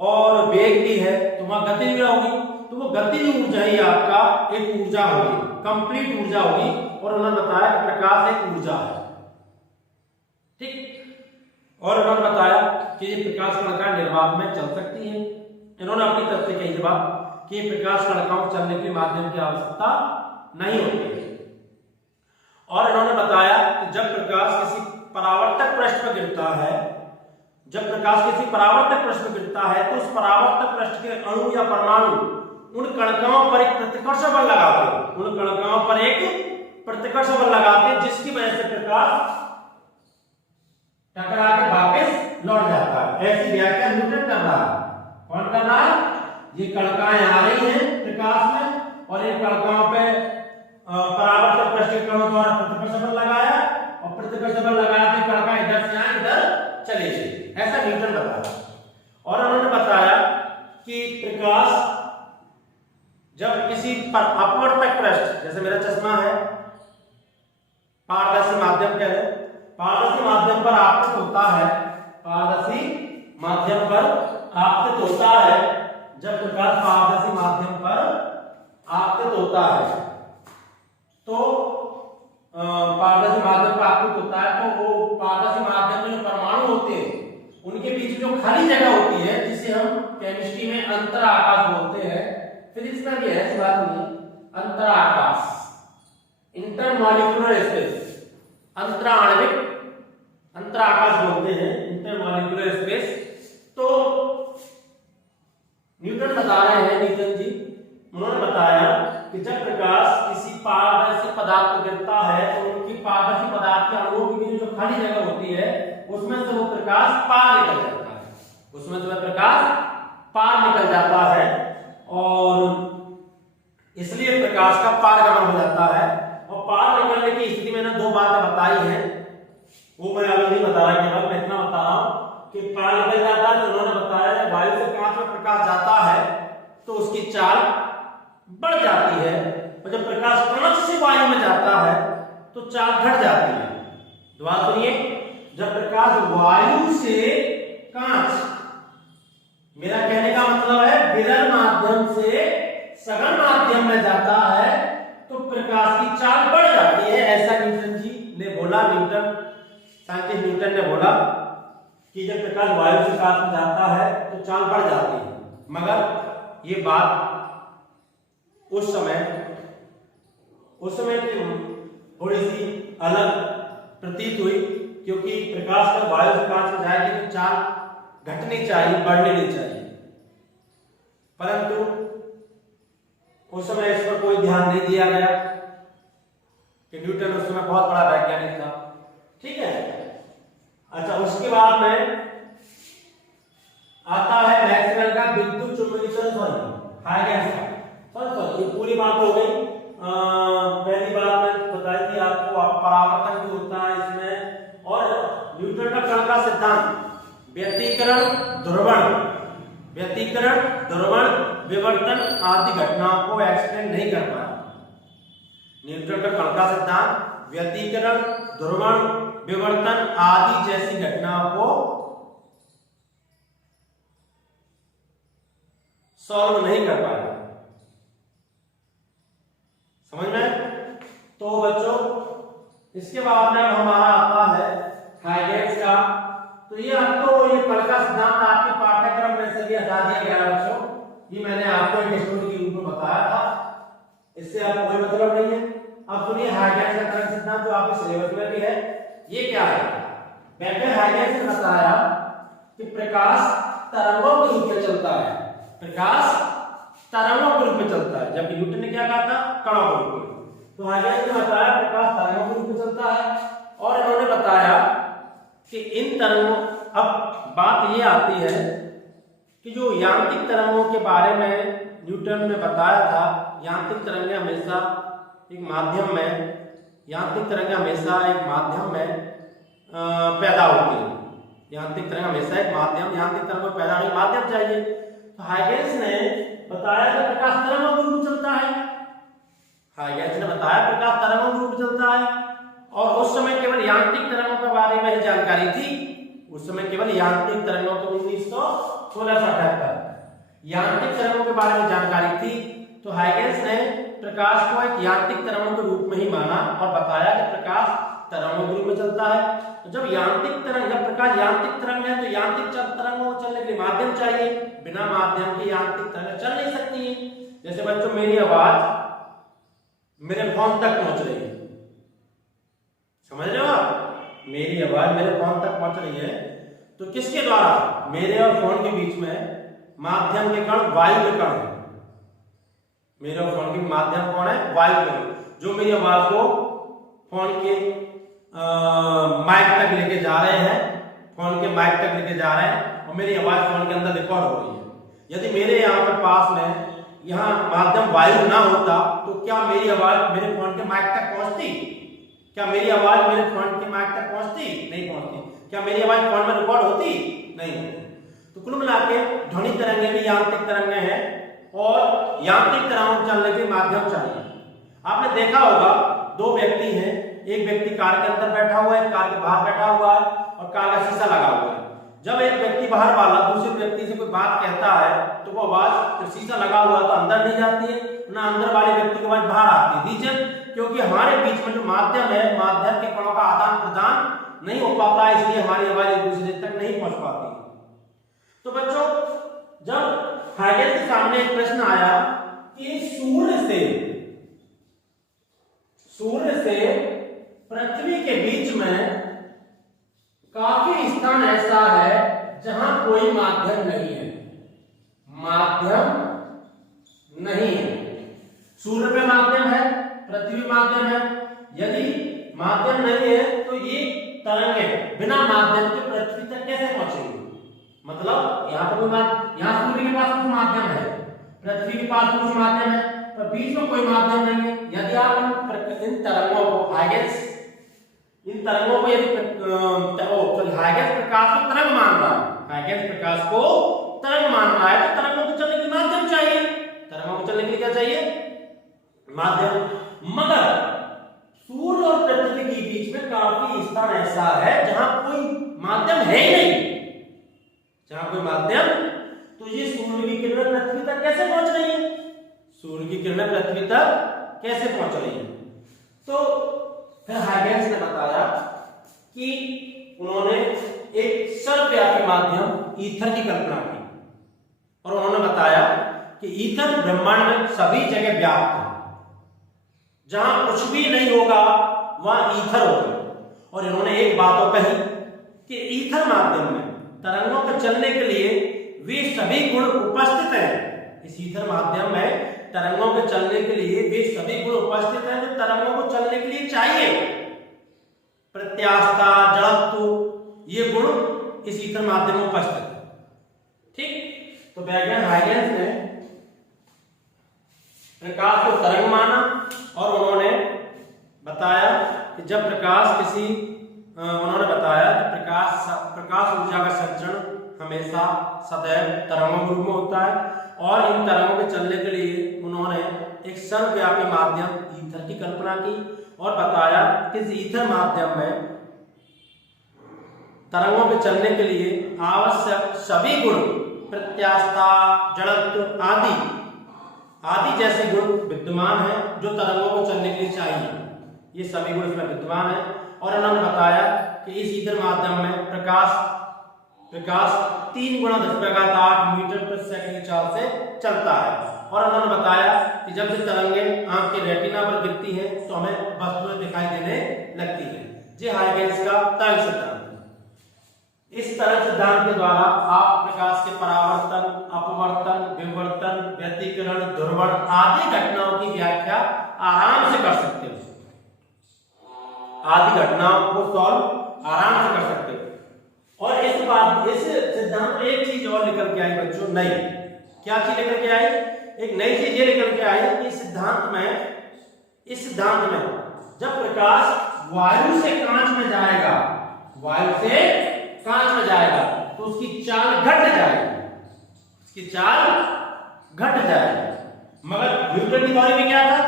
और वेग भी है तो वहां गति भी होगी। तो वो गतिज ऊर्जा ही आपका एक ऊर्जा होगी, कंप्लीट ऊर्जा होगी। और उन्होंने बताया कि प्रकाश एक ऊर्जा है, ठीक। और उन्होंने बताया कि ये प्रकाश कणिकाएं निर्वात में चल सकती हैं। इन्होंने अपनी तरफ से कही बात कि प्रकाश कणिकाओं चलने के माध्यम की आवश्यकता नहीं होती है। और इन्होंने बताया कि जब प्रकाश किसी परावर्तक पृष्ठ पर गिरता है, जब प्रकाश किसी परावर्तक पृष्ठ पर गिरता है तो उस परावर्तक पृष्ठ के अणु या परमाणु उन कणिकाओं पर एक प्रतिकर्ष बल लगाते हैं, उन कणिकाओं पर एक प्रतिकर्ष बल लगाते हैं, जिसकी वजह से प्रकाश टकरा के वापस लौट जाता है। ऐसी व्याख्या न्यूटन कर रहा है। कौन कर रहा है? ये कणिकाएं आ रही हैं प्रकाश में और इन कणिकाओं पे परावर्तक पृष्ठ के कणों द्वारा प्रतिकर्ष बल लगाया और प्रतिकर्ष बल लगाया तो कणिकाएं इधर से आई इधर चली गई, ऐसा न्यूटन बताया। और उन्होंने बताया कि प्रकाश जब किसी अपवर्तक पृष्ठ, जैसे मेरा चश्मा है, पारदर्शी माध्यम कह रहे, पारदर्शी माध्यम पर आपतित होता है पारदर्शी माध्यम पर आपतित होता है, जब प्रकाश पारदर्शी माध्यम पर आपतित होता है तो पारदर्शी माध्यम पर आपतित होता है तो वो पारदर्शी माध्यम में जो परमाणु होते हैं उनके बीच जो खाली जगह होती है जिसे हम केमिस्ट्री में अंतराकाश बोलते हैं, फिजिक्स में भी है, ऐसी बात नहीं, अंतराकाश, इंटरमॉलिक्यूलर स्पेस, अंतराण्विक अंतराकाश बोलते हैं, इंटरमॉलिक्यूलर स्पेस। तो न्यूटन बता रहे हैं, न्यूटन जी उन्होंने बताया कि जब प्रकाश किसी पारदर्शी पदार्थ पर गिरता है तो उनकी पारदर्शी पदार्थ के अणुओं के बीच जो खाली जगह होती है उसमें से वो प्रकाश पार निकल जाता है, उसमें से वह प्रकाश पार निकल जाता है और इसलिए प्रकाश का पारगमन हो जाता है। और पार निकलने की स्थिति में दो बातें बताई हैं, वो मैं अभी नहीं बता रहा, केवल मैं इतना बता रहा हूं कि पार निकल जाता है तो उन्होंने बताया वायु से कांच में प्रकाश जाता है तो उसकी चाल बढ़ जाती है और जब प्रकाश कांच से वायु में जाता है तो चाल घट जाती है। दोबारा सुनिए, जब प्रकाश वायु से कांच, मेरा कहने का मतलब है विरल माध्यम से सघन माध्यम में जाता है तो प्रकाश की चाल बढ़ जाती है, ऐसा न्यूटन जी ने बोला। न्यूटन, साइंटिस्ट न्यूटन ने बोला कि जब प्रकाश वायु से कांच में जाता है तो चाल बढ़ जाती है, मगर ये बात उस समय थोड़ी सी अलग प्रतीत हुई, क्योंकि प्रकाश जब वायु से कांच में जाएगी तो चाल घटनी चाहिए, बढ़नी नहीं चाहिए, परंतु उस समय इस पर कोई ध्यान नहीं दिया गया कि न्यूटन उस समय बहुत बड़ा वैज्ञानिक था, ठीक है। अच्छा, उसके बाद में आता है मैक्सवेल का विद्युत चुंबकीय सॉरी ये पूरी बात हो गई। पहली बात मैं बताई थी आपको, परावर्तन भी होता है इसमें, और न्यूटन का कण का सिद्धांत व्यतिकरण, ध्रुवण, विवर्तन आदि घटनाओं को एक्सप्लेन नहीं कर पाया। न्यूटन का कण का सिद्धांत व्यतिकरण, ध्रुवण, विवर्तन आदि जैसी घटनाओं को सॉल्व नहीं कर पाया, समझ में। तो बच्चों इसके बाद में हमारा आता है हाइगेन्स का। तो ये आपको ये कण का सिद्धांत आपके पाठ्यक्रम में से भी हटा दिया गया बच्चों, ये मैंने आपको एक स्टोरी के रूप में बताया था, इससे आपको कोई मतलब नहीं है। अब सुनिए हाइगेन्स का कण सिद्धांत जो आपके सिलेबस में भी है, ये क्या है। बेटे हाइगेन्स ने बताया कि प्रकाश तरंगों के रूप में चलता है, प्रकाश तरंगों के रूप में चलता है, जबकि न्यूटन ने क्या कहा था, कणों के रूप में। तो हाइगेन्स ने बताया प्रकाश तरंगों के रूप में चलता है, और इन्होंने बताया कि इन तरंगों, अब बात ये आती है कि जो यांत्रिक तरंगों के बारे में न्यूटन ने बताया था, यांत्रिक तरंगें हमेशा एक माध्यम में, यांत्रिक तरंगें हमेशा एक माध्यम में पैदा होती है, यांत्रिक तरंग हमेशा एक माध्यम, यांत्रिक तरंगों पैदा होने माध्यम चाहिए। तो हाइगेन्स ने बताया कि प्रकाश तरंगों के रूप में चलता है, हाइगेन्स ने बताया प्रकाश तरंगों के रूप में चलता है, और उस समय केवल यांत्रिक तरंगों के बारे में ही जानकारी थी, उस समय केवल यांत्रिक तरंगों को 1916 यांत्रिक तरंगों के बारे में जानकारी थी। तो हाइगेन्स ने प्रकाश को एक यांत्रिक तरंगों के रूप में ही माना और बताया कि प्रकाश तरंगों के रूप में चलता है। तो जब प्रकाश यांत्रिक तरंग है तो यांत्रिक तरंगों को चलने के लिए माध्यम चाहिए, बिना माध्यम के यांत्रिक तरंग चल नहीं सकती है। जैसे बच्चों मेरी आवाज मेरे फोन तक पहुंच रही है, समझ रहे हो आप, मेरी आवाज मेरे फोन तक पहुंच रही है, तो किसके द्वारा, मेरे और फोन के बीच में माध्यम के कण वायु के कण है, मेरे और फोन के माध्यम कौन है, वायु के कण, जो मेरी आवाज को फोन के माइक तक लेके जा रहे हैं, फोन के माइक तक लेके जा रहे हैं, और मेरी आवाज फोन के अंदर रिकॉर्ड हो रही है। यदि मेरे यहाँ पर पास में यहाँ माध्यम वायु ना होता तो क्या मेरी आवाज मेरे फोन के माइक तक पहुंचती, क्या मेरी आवाज मेरे फोन के माइक तक पहुंचती, नहीं पहुंचती। क्या मेरी आवाज फोन में रिकॉर्ड होती, नहीं होती। तो कुल मिला के ध्वनि तरंगें भी यांत्रिक तरंगें हैं, और यांत्रिक तरंगों चलने के माध्यम चाहिए। आपने देखा होगा दो व्यक्ति हैं, एक व्यक्ति कार के अंदर बैठा हुआ है, कार के बाहर बैठा हुआ है, और कार का शीशा लगा हुआ है। जब एक व्यक्ति बाहर वाला दूसरे व्यक्ति से कोई बात कहता है तो वो आवाज, जब शीशा लगा हुआ तो अंदर नहीं जाती है, ना अंदर वाले व्यक्ति की आवाज बाहर आती है। रीजन क्योंकि हमारे बीच में जो माध्यम है, माध्यम के कणों का आदान प्रदान नहीं हो पाता है, इसलिए हमारी आवाज एक दूसरे तक नहीं पहुंच पाती। तो बच्चों, जब हाइगेंस के सामने एक प्रश्न आया कि सूर्य से पृथ्वी के बीच में काफी स्थान ऐसा है जहां कोई माध्यम नहीं है, माध्यम नहीं है। सूर्य पे माध्यम है, पृथ्वी माध्यम है। यदि माध्यम नहीं है तो ये तरंगें बिना माध्यम के पृथ्वी तक कैसे पहुंचेंगी? मतलब यहाँ पर यहाँ सूर्य के पास कुछ माध्यम है, पृथ्वी के पास कुछ माध्यम है, पर बीच में कोई माध्यम नहीं है। यदि आप इन तरंगों को हाइगेंस, इन तरंगों को यदि हाइगेंस प्रकाश को तरंग मान रहा है, हाइगेंस प्रकाश को तरंग मान रहा है, तो तरंगों को चलने के लिए माध्यम चाहिए। तरंगों को चलने के लिए क्या चाहिए? माध्यम। मगर सूर्य और पृथ्वी के बीच में काफी स्थान ऐसा है जहां कोई माध्यम है ही नहीं, जहां कोई माध्यम, तो ये सूर्य की किरणें पृथ्वी तक कैसे पहुंच रही है? सूर्य की किरणें पृथ्वी तक कैसे पहुंच रही है? तो फिर हाइगेंस ने बताया कि उन्होंने एक सर्वव्यापी माध्यम ईथर की कल्पना की और उन्होंने बताया कि ईथर ब्रह्मांड में सभी जगह व्याप्त है, जहां कुछ भी नहीं होगा वहां ईथर होगा। और इन्होंने एक बात और कही कि ईथर माध्यम में तरंगों के चलने के लिए वे सभी गुण उपस्थित हैं। इस ईथर माध्यम में तरंगों के चलने के लिए वे सभी गुण उपस्थित हैं जो तरंगों को चलने के लिए चाहिए। प्रत्यास्थता, जड़त्व, ये गुण इस ईथर माध्यम में उपस्थित है। ठीक, तो वैज्ञानिक हाइगेंस ने प्रकाश को तरंग माना और उन्होंने बताया कि जब प्रकाश किसी उन्होंने बताया कि प्रकाश ऊर्जा का संचरण हमेशा सदैव तरंगों के रूप में होता है और इन तरंगों के चलने के लिए उन्होंने एक सर्वव्यापी माध्यम ईथर की कल्पना की और बताया कि इस ईथर माध्यम में तरंगों के चलने के लिए आवश्यक सभी गुण, प्रत्यास्थता, जड़त्व आदि जैसे गुण विद्यमान हैं जो तरंगों को चलने के लिए चाहिए। ये सभी गुण इसमें विद्यमान है। और उन्होंने बताया कि इस ईथर माध्यम में प्रकाश 3 × 10⁸ मीटर प्रति सेकंड की चाल से चलता है। और उन्होंने बताया कि जब से तरंगें आंख के रेटिना पर गिरती हैं तो हमें वस्तुएं दिखाई देने लगती हैं। ये हाइगेंस का तरंग सिद्धांत। इस तरंग सिद्धांत के द्वारा आप प्रकाश के परावर्तन, अपवर्तन, विवर्तन, व्यतिकरण, ध्रुवण आदि घटनाओं की व्याख्या आराम से कर सकते हो। आदि घटनाओं को सॉल्व आराम से कर सकते हो। और इस सिद्धांत में एक चीज और निकल के आई बच्चों, नई। क्या चीज निकल के आई? एक नई चीज ये निकल के आई कि इस सिद्धांत में जब प्रकाश वायु से कांच में जाएगा, तो उसकी चाल घट जाएगी। मगर न्यूटन की थ्योरी में क्या था?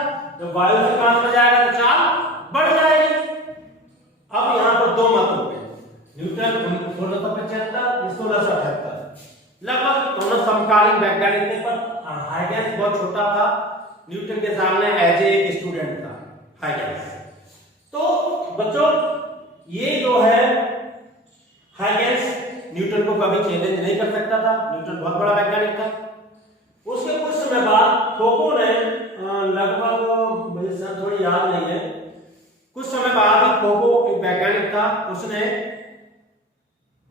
जब वायु से कांच में जाएगा तो चाल बढ़ जाएगी। अब यहां पर दो मत हो गए। न्यूटन 1675, 1678, लगभग दोनों समकालीन वैज्ञानिक थे, पर हाइगेंस बहुत छोटा था, न्यूटन के सामने एज एक स्टूडेंट था हाइगेंस। तो बच्चों, ये जो है हाइगेंस न्यूटन को कभी चैलेंज नहीं कर सकता था। न्यूटन बहुत बड़ा वैज्ञानिक था। उसके कुछ समय बाद फोको ने लगभग, मुझे थोड़ी याद नहीं है, कुछ समय बाद फोको एक वैज्ञानिक था, उसने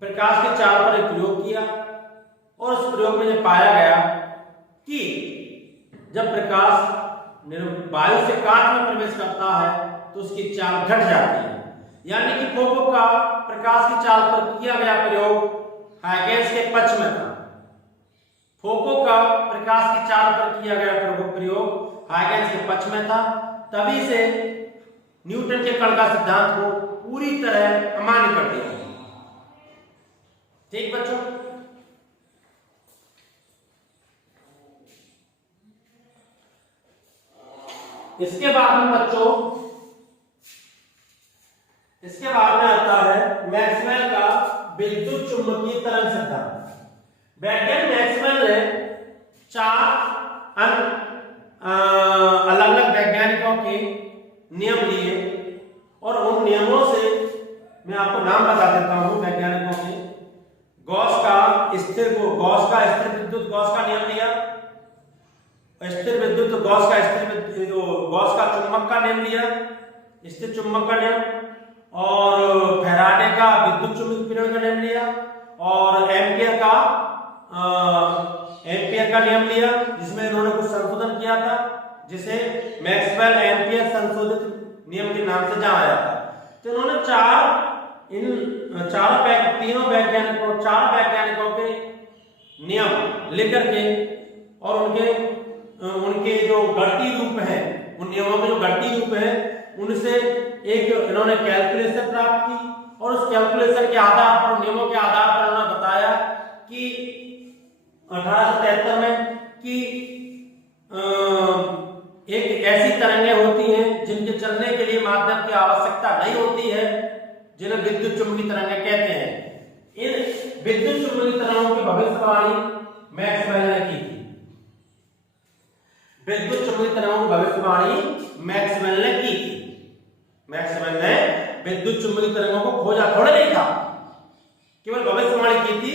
प्रकाश के चाल पर एक प्रयोग किया और उस प्रयोग में यह पाया गया कि जब प्रकाश वायु से कांच में प्रवेश करता है तो उसकी चाल घट जाती है। यानी कि फोको का प्रकाश की चाल पर किया गया प्रयोग हाइगेंस के पक्ष में था। फोको का प्रकाश की चाल पर किया गया प्रयोग हाइगेंस के पक्ष में था। तभी से न्यूटन के कण का सिद्धांत को पूरी तरह अमान्य कर दिया। ठीक बच्चों, इसके बाद में आता है मैक्सवेल का विद्युत चुंबकीय तरंग सिद्धांत। वैज्ञानिक मैक्सवेल ने 4 अलग अलग वैज्ञानिकों के नियम लिए और उन नियमों से मैं आपको नाम बता देता हूं वैज्ञानिकों के। गॉस का स्थिर विद्युत गॉस का नियम लिया, स्थिर विद्युत गॉस का चुंबक का नियम लिया, स्थिर चुंबक का नियम, और फैराडे का विद्युत चुंबकीय प्रेरण का नियम लिया, और एम्पियर का नियम लिया, जिसमें इन्होंने कुछ संशोधन किया था, जिसे मैक्सवेल एम्पियर संशोधित नियम के नाम से जाना जाता है। तो इन्होंने तीनों वैज्ञानिकों के नियम लेकर के और उनके जो गणितीय रूप है, उन नियमों के जो गणितीय रूप है, उनसे एक इन्होंने कैलकुलेशन प्राप्त की और उस कैलकुलेशन के आधार पर, नियमों के आधार पर उन्होंने बताया कि 1873 में कि एक ऐसी तरंगें होती हैं जिनके चलने के लिए माध्यम की आवश्यकता नहीं होती है, जिन्हें विद्युत चुंबकीय तरंगें कहते हैं। इन विद्युत चुंबकीय तरंगों की भविष्यवाणी मैक्सवेल ने की थी। विद्युत चुंबकीय तरंगों की भविष्यवाणी मैक्सवेल ने की थी। मैक्सवेल ने विद्युत चुंबकीय तरंगों को खोजा थोड़ा नहीं था, केवल भविष्यवाणी की थी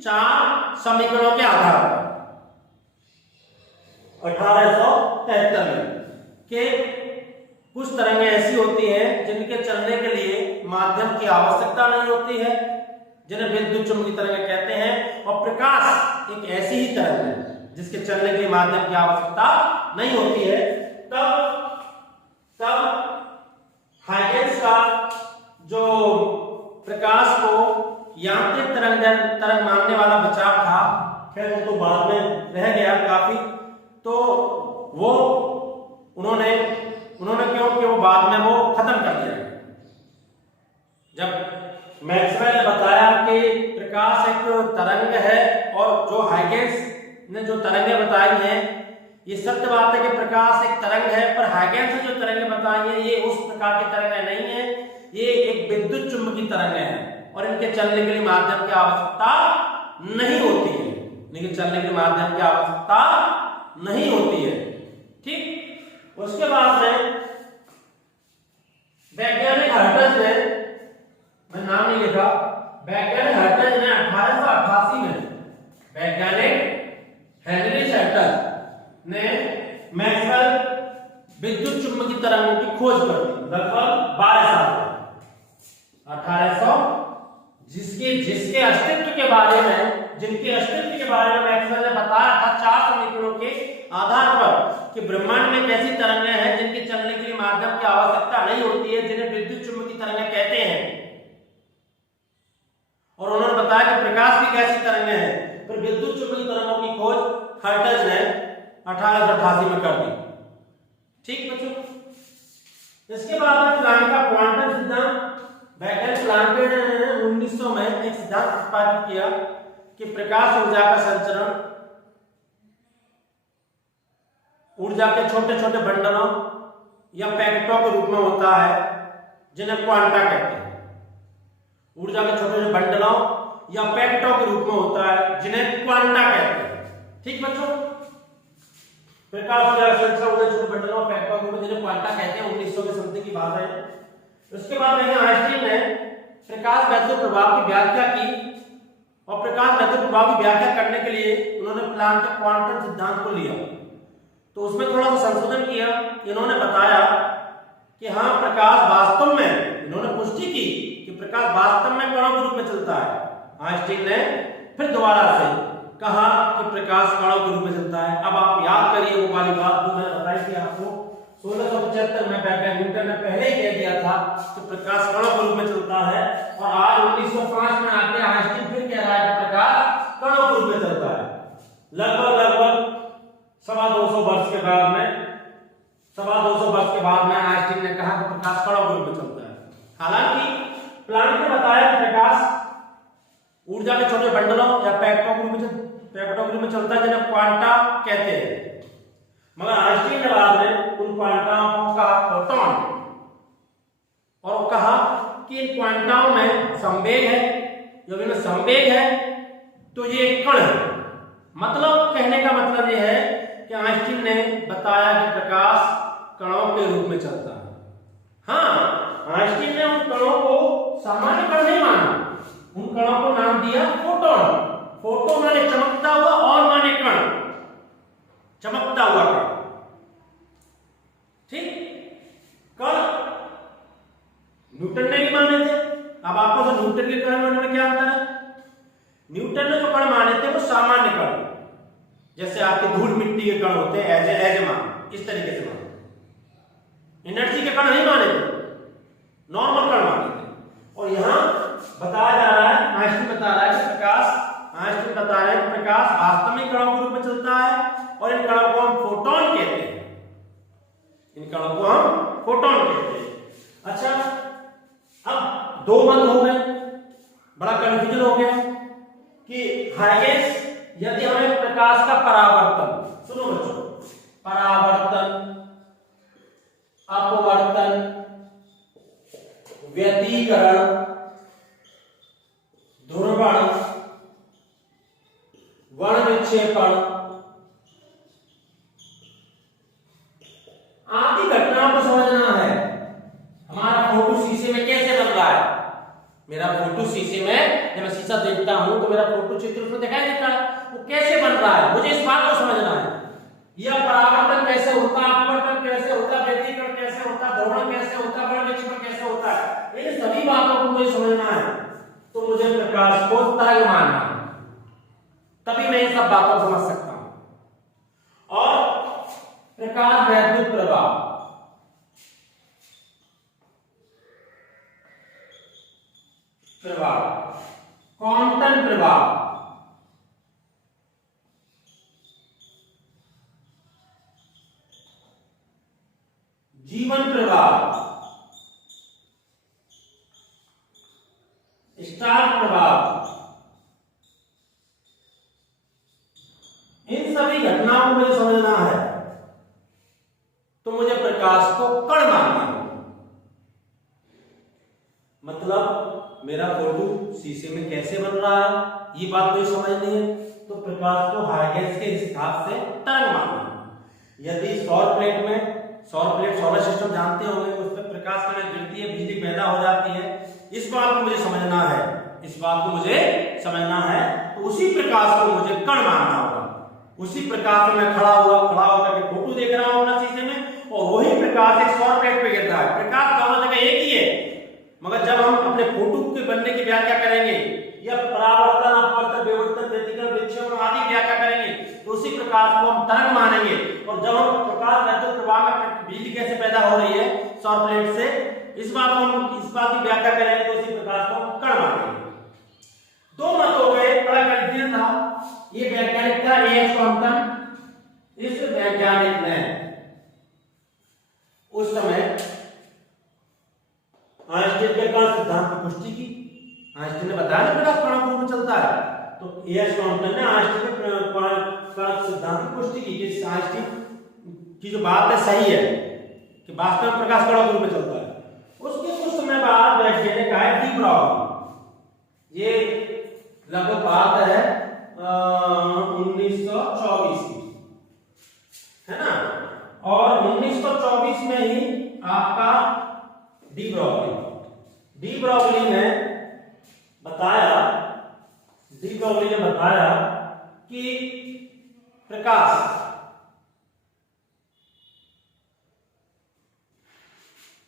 4 समीकरणों के आधार पर 1873 में कि कुछ तरंगें ऐसी होती हैं जिनके चलने के लिए माध्यम की आवश्यकता नहीं होती है, जिन्हें विद्युत चुंबकीय तरंगें कहते हैं, और प्रकाश एक ऐसी ही तरंग है जिसके चलने के लिए माध्यम की आवश्यकता नहीं होती है। तब हाइगेंस का जो प्रकाश को यांत्रिक तरंग मानने वाला विचार था, खैर वो तो बाद में रह गया काफी, तो वो उन्होंने क्योंकि वो बाद में वो खत्म कर दिया। जब मैक्सवेल ने बताया कि प्रकाश एक तरंग है और जो हाइगेंस ने जो तरंगें बताई हैं, ये सत्य बात है कि प्रकाश एक तरंग है, पर हाइगेंस ने जो तरंगें बताई हैं ये उस प्रकार की तरंगें नहीं है, ये एक विद्युत चुंबकीय तरंगें हैं और इनके चलने के लिए माध्यम की आवश्यकता नहीं होती है। इनके चलने के लिए माध्यम की आवश्यकता नहीं होती है। ठीक, उसके बाद में वैज्ञानिक हर्ट्ज ने, मैं नाम नहीं लिखा, वैज्ञानिक हर्ट्ज ने 1888 में वैज्ञानिक हेनरी हर्ट्ज ने मैक्सवेल विद्युत चुंबकीय तरंगों की खोज कर दी, लगभग 12 साल में 1800, जिसके अस्तित्व के बारे में मैक्सवेल ने बताया था 4 समीकरणों के आधार पर कि ब्रह्मांड में एक ऐसी तरंगें हैं जिनके चलने के लिए माध्यम की आवश्यकता नहीं होती है, जिन्हें विद्युत चुंबकीय तरंगें कहते हैं। और उन्होंने बताया कि प्रकाश भी कैसी तरंगें हैं, पर विद्युत चुंबकीय तरंगों की खोज हर्ट्ज ने 1888 में कर दी। ठीक बच्चों, इसके बाद में प्लांक का क्वांटम सिद्धांत, वैज्ञानिक प्लांक ने 1900 में एक सिद्धांत प्रतिपादित किया कि प्रकाश ऊर्जा का संचरण ऊर्जा के छोटे छोटे बंडलों या पैकेटों के रूप में होता है, जिन्हें क्वांटा कहते हैं। ऊर्जा के छोटे छोटे बंडलों या पैकेटों के रूप में होता है, जिन्हें क्वांटा कहते हैं। ठीक बच्चों, प्रकाश ऊर्जा का संचरण ऊर्जा छोटे बंडलों और पैकेटों के रूप में, जिन्हें क्वांटा कहते हैं। 1900 के समथिंग की बात है। उसके बाद आइंस्टीन ने प्रकाश वैद्युत प्रभाव की व्याख्या की और प्रकाश वैद्युत प्रभाव की व्याख्या करने के लिए उन्होंने प्लांक के क्वांटम सिद्धांत को लिया। तो उसमें थोड़ा सा संशोधन किया। इन्होंने बताया कि हाँ, प्रकाश वास्तव में, इन्होंने पुष्टि की कि प्रकाश वास्तव में कणों के रूप में चलता है। आइंस्टीन ने फिर दोबारा से कहा कि प्रकाश कणों के रूप में चलता है। अब आप याद करिए वो वाली बात जो मैंने बताई थी आपको 1675 में न्यूटन ने पहले ही कह दिया था कि प्रकाश कणों के रूप में चलता है, और आज 1905 में आके आइंस्टीन फिर कह रहा है कि प्रकाश कणों के रूप में चलता है। लगभग 250 वर्ष के बाद में आइंस्टीन ने कहा कि प्रकाश कणों के रूप में चलता है। हालांकि प्लांक ने बताया कि प्रकाश ऊर्जा के छोटे बंडलों या पैकेटों के रूप में चलता है, जिन्हें क्वांटा कहते हैं। मगर आइंस्टीन ने बाद में उन क्वांटाओं को कहा फोटॉन, और कहा कि इन क्वांटाओं में संवेग है जब इनमें संवेग है तो ये एक कण है। मतलब कहने का मतलब ये है कि आइंस्टीन ने बताया कि प्रकाश कणों के रूप में चलता है। हाँ, आइंस्टीन ने उन कणों को सामान्य कण नहीं माना, उन कणों को नाम दिया फोटोन। फोटो माने चमकता हुआ और माने कण, चमकता हुआ कण। ठीक, कण न्यूटन ने भी माने थे। अब आपको तो न्यूटन के कण मानने में क्या अंतर है? न्यूटन ने जो कण माने थे वो सामान्य कण, जैसे आपके धूल मिट्टी के कण होते हैं, एज मान, इस तरीके से माने। एनर्जी के कण नहीं माने थे, नॉर्मल कण माने थे। और यहां बताया जा रहा है, आइंस्टीन बता रहा है कि आइंस्टीन बता रहे हैं कि प्रकाश वास्तव में कणों के रूप में चलता है और इन कणों को हम फोटोन कहते हैं। इन कणों को हम फोटोन कहते हैं। अच्छा, अब दो मत हो गए, बड़ा कंफ्यूजन हो गया कि हाइगेंस यदि हमें प्रकाश का परावर्तन, सुनो बच्चों, परावर्तन, अपवर्तन, व्यतिकरण, ध्रुवण, वर्ण विक्षेपण आदि घटनाओं को समझना है। हमारा फोटो शीशे में कैसे बन रहा है? मेरा फोटो शीशे में, जब मैं शीशा देखता हूं तो मेरा फोटो चित्र उसमें दिखाई देता है, वो कैसे बन रहा है, मुझे इस बात को समझना है। यह परावर्तन कैसे होता है, अपवर्तन कैसे होता है, व्यतिकरण कैसे होता है, ध्रुवण कैसे होता है, वर्ण विक्षेपण कैसे होता है, इन सभी बातों को मुझे समझना है। तो मुझे प्रकाश को तरंग मानना है, तभी मैं इन सब बातों को समझ सकता हूं। और प्रकाश वैद्युत प्रवाह, क्वांटम प्रवाह, जीवन प्रवाह, स्टार प्रवाह, इन सभी घटनाओं को मुझे समझना है तो मुझे प्रकाश को कण मानना है। मतलब मेरा फोटो शीशे में कैसे बन रहा है ये बात मुझे समझनी है, तो प्रकाश को हाइगेंस के हिसाब से तरंग मानना है। यदि सौर प्लेट सोलर सिस्टम जानते होंगे, उस पर प्रकाश किरण गिरती है, बिजली पैदा हो जाती है, इस बात को मुझे समझना है, इस बात को मुझे समझना है। तो उसी प्रकाश को मुझे कण मानना होगा। उसी प्रकाश में मैं खड़ा होकर के फोटो देख रहा हूं ना शीशे में, और वही प्रकाश एक सौर प्लेट पे गिर रहा है। प्रकाश दोनों जगह एक ही है, मगर जब हम अपने फोटो के बनने की व्याख्या करेंगे या परावर्तन, अपवर्तन, विवर्तन, व्यतिकरण, विक्षेपण आदि व्याख्या करेंगे, तो उसी प्रकाश को हम तरंग मानेंगे। और जब हम प्रकाश वैद्युत प्रवाह में बिजली कैसे पैदा हो रही है सौर प्लेट से, इस बात की व्याख्या करेंगे, तो उसी प्रकाश को हम कण मानेंगे। दो मत हो गए, बड़ा कंफ्यूजन था। ये वैज्ञानिक था A.H. क्रॉम्पटन। इस वैज्ञानिक ने उस समय आइंस्टीन के कण सिद्धांत की पुष्टि की। आइंस्टीन ने बताया ना प्रकाश कणों के रूप में चलता है, तो A.H. क्रॉम्पटन ने आइंस्टीन के कण सिद्धांत की पुष्टि की कि आइंस्टीन की जो बात है सही है कि वास्तव में प्रकाश कणों के रूप में चलता है। उसके कुछ समय बाद वैज्ञानिक आए डी ब्रॉगली। ये लगभग बात है 1924 की, है ना। और 1924 में ही आपका डी ब्रॉगली ने बताया कि प्रकाश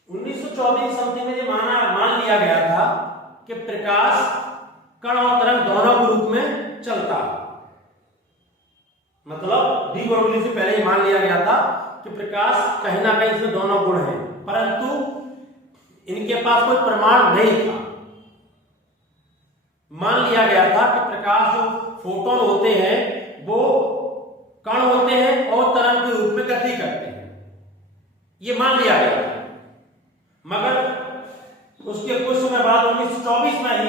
1924 समथिंग में मान लिया गया था कि प्रकाश कण और तरंग दोनों के रूप में चलता है। मतलब डी ब्रॉगली से पहले ही मान लिया गया था कि प्रकाश कहीं ना कहीं इसमें दोनों गुण हैं, परंतु इनके पास कोई प्रमाण नहीं था। मान लिया गया था कि प्रकाश जो फोटोन होते हैं वो कण होते हैं और तरंग के रूप में गति करते हैं, ये मान लिया गया था। मगर उसके कुछ समय बाद 1924 में ही,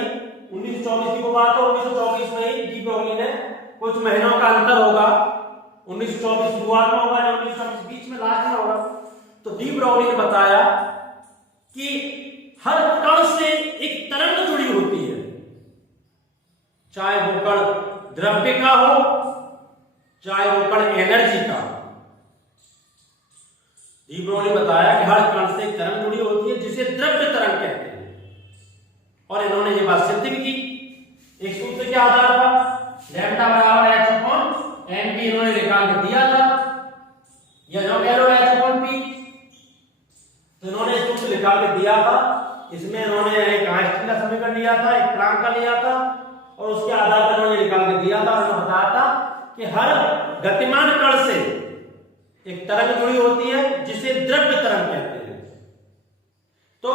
1924 की बात है, 1924 में ही डी ब्रॉगली ने, कुछ महीनों का अंतर होगा, 1924 शुरुआत में होगा या 1924 बीच में लास्ट में होगा, तो डी ब्रॉगली ने बताया कि हर कण से एक तरंग जुड़ी होती है। चाहे वो कण द्रव्य का हो, चाहे वो कण एनर्जी का हो। डी ब्रोगली ने बताया कि हर कण से एक तरंग जुड़ी होती है जिसे द्रव्य तरंग कहते हैं, और इन्होंने ये बात सिद्ध भी की एक सूत्र के आधार पर, लैम्डा बराबर h अपॉन n p इन्होंने निकाल के दिया था, या जो कह लो h अपॉन p, तो इन्होंने सूत्र निकाल के दिया था। इसमें इन्होंने एक आइंस्टीन का समीकरण लिया था, एक प्लैंक का लिया था, और उसके आधार पर इन्होंने निकाल के दिया था, और उन्होंने बताया था कि हर गतिमान कण से एक तरंग जुड़ी होती है जिसे द्रव्य तरंग कहते हैं। तो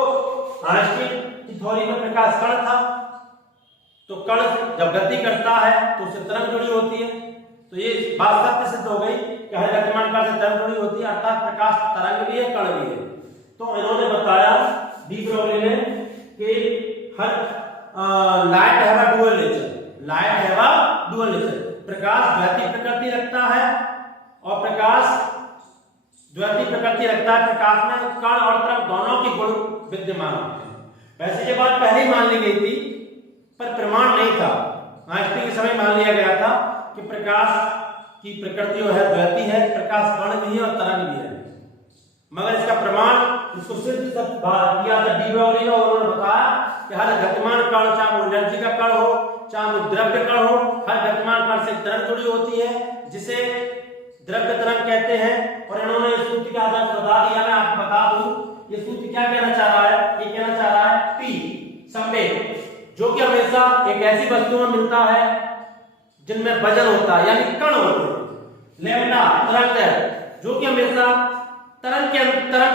आइंस्टीन की थ्योरी में प्रकाश कण था, तो कण जब गति करता है तो उससे तरंग जुड़ी होती है। तो ये बात सत्य सिद्ध हो गई कि हर गतिमान कण से तरंग जुड़ी होती है, अर्थात प्रकाश तरंग भी है, कण भी है। तो इन्होंने बताया डी ब्रोगली ने कि हर light have a dual nature, light have a dual nature, प्रकाश द्वैती प्रकृति रखता है, और प्रकाश द्वैती प्रकृति रखता है। प्रकाश में कण और तरंग दोनों के गुण विद्यमान होते हैं। वैसे ये बात पहले ही मान ली गई थी, पर प्रमाण नहीं था। आइंस्टीन के समय मान लिया गया था कि प्रकाश की प्रकृति जो है द्वैती है, प्रकाश कण भी है और तरंग भी है, मगर इसका प्रमाण इसको सिद्ध किया था डी ब्रोगली ने, और उन्होंने बताया कि हर गतिमान कण, चाहे वो एनर्जी का कण हो, चाहे वो द्रव्य कण हो, हर गतिमान कण से तरंग जुड़ी होती है जिसे द्रव्य तरंग कहते हैं। और इन्होंने इस सूत्र के आधार पर बता दिया। मैं आपको बता दूं ये सूत्र क्या कहना चाह रहा है। ये कहना चाह रहा है P संवेग, जो कि हमेशा एक ऐसी वस्तु में मिलता है जिनमें वजन होता है, यानी कण होते हैं। लैम्डा तरंग है, जो कि हमेशा तरंग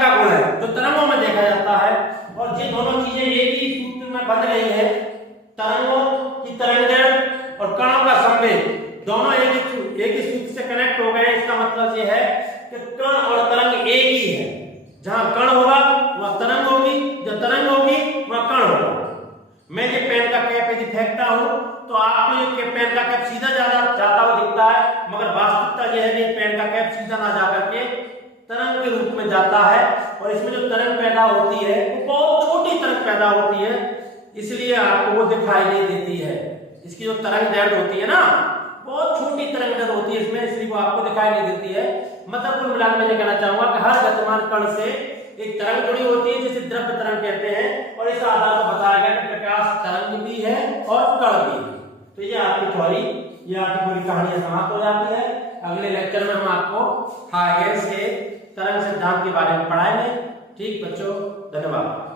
का गुण है, जो तरंगों में देखा जाता है। और ये दोनों चीजें एक ही सूत्र में बंध रही है, तरंगों की तरंग और कणों का संवेग दोनों एक ही सूत्र से कनेक्ट हो गए। इसका मतलब ये है कि कण और तरंग एक ही है। जहां कण होगा वह तरंग होगी, जो तरंग होगी वह कण होगा। मैं ये पेन का कैप यदि फेंकता हूं तो आपको ये पेन का कैप सीधा जाता हुआ दिखता है, मगर वास्तविकता यह है कि पेन का कैप सीधा ना जाकर के तरंग के रूप में जाता है, और इसमें जो तरंग पैदा होती है वो बहुत छोटी तरंग पैदा होती है, इसलिए आपको वो दिखाई नहीं देती है। इसकी जो तरंग दैर्घ्य होती है ना, बहुत छोटी तरंग दैर्घ्य होती है इसमें, इसलिए वो आपको दिखाई नहीं देती है। मतलब कुल मिलाकर मैं ये कहना चाहूंगा कि हर गतिमान कण से एक तरंग जुड़ी होती है जिसे द्रव्य तरंग कहते हैं, और इस आधार पर बताया गया कि प्रकाश तरंग भी है और कण भी है। तो ये आपकी थ्योरी, ये आपकी पूरी कहानी समाप्त हो जाती है। अगले लेक्चर में हम आपको हाइगेंस के तरंग सिद्धांत के बारे में पढ़ाएंगे। ठीक बच्चों, धन्यवाद।